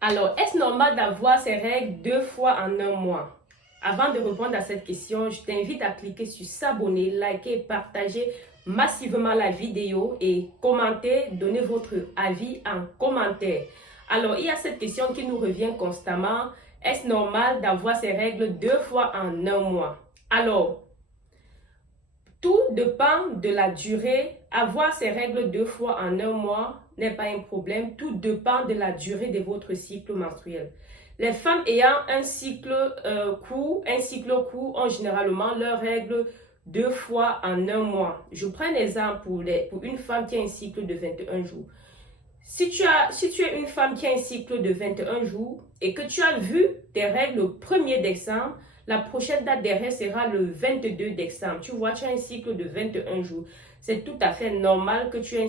Alors, est-ce normal d'avoir ces règles 2 fois en un mois? Avant de répondre à cette question, je t'invite à cliquer sur s'abonner, liker et partager massivement la vidéo et commenter, donner votre avis en commentaire. Alors, il y a cette question qui nous revient constamment. Est-ce normal d'avoir ces règles 2 fois en un mois? Alors, tout dépend de la durée. Avoir ces règles 2 fois en un mois n'est pas un problème. Tout dépend de la durée de votre cycle menstruel. Les femmes ayant un cycle court ont généralement leurs règles 2 fois en un mois. Je prends un exemple pour une femme qui a un cycle de 21 jours. Si tu es une femme qui a un cycle de 21 jours et que tu as vu tes règles le 1er décembre, la prochaine date des règles sera le 22 décembre. Tu vois, tu as un cycle de 21 jours. C'est tout à fait normal que tu aies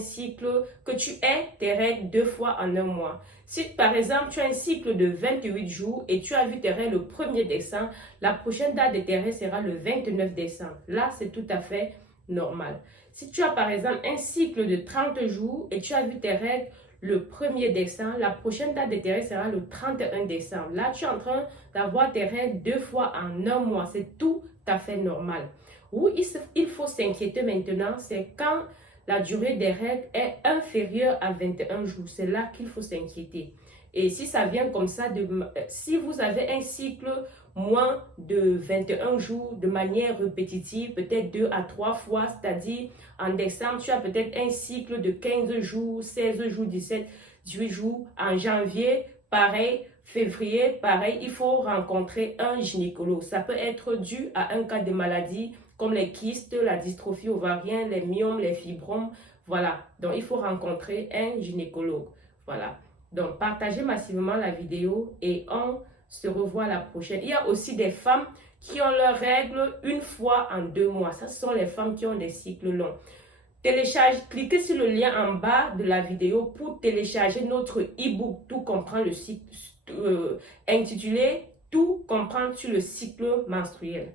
tes règles 2 fois en un mois. Si par exemple tu as un cycle de 28 jours et tu as vu tes règles le 1er décembre, la prochaine date de tes règles sera le 29 décembre. Là, c'est tout à fait normal. Si tu as par exemple un cycle de 30 jours et tu as vu tes règles le 1er décembre, la prochaine date de tes règles sera le 31 décembre. Là, tu es en train d'avoir tes règles 2 fois en un mois. C'est tout à fait normal. Où il faut s'inquiéter maintenant, c'est quand la durée des règles est inférieure à 21 jours. C'est là qu'il faut s'inquiéter. Et si ça vient comme ça, si vous avez un cycle moins de 21 jours de manière répétitive, peut-être 2 à 3 fois, c'est-à-dire en décembre, tu as peut-être un cycle de 15 jours, 16 jours, 17, 18 jours. En janvier, pareil, février, pareil, il faut rencontrer un gynécologue. Ça peut être dû à un cas de maladie comme les kystes, la dystrophie ovarienne, les myomes, les fibromes. Voilà, donc il faut rencontrer un gynécologue. Voilà. Donc, partagez massivement la vidéo et on se revoit la prochaine. Il y a aussi des femmes qui ont leurs règles 1 fois en 2 mois. Ça, ce sont les femmes qui ont des cycles longs. Cliquez sur le lien en bas de la vidéo pour télécharger notre e-book Tout comprendre le cycle intitulé Tout comprendre sur le cycle menstruel.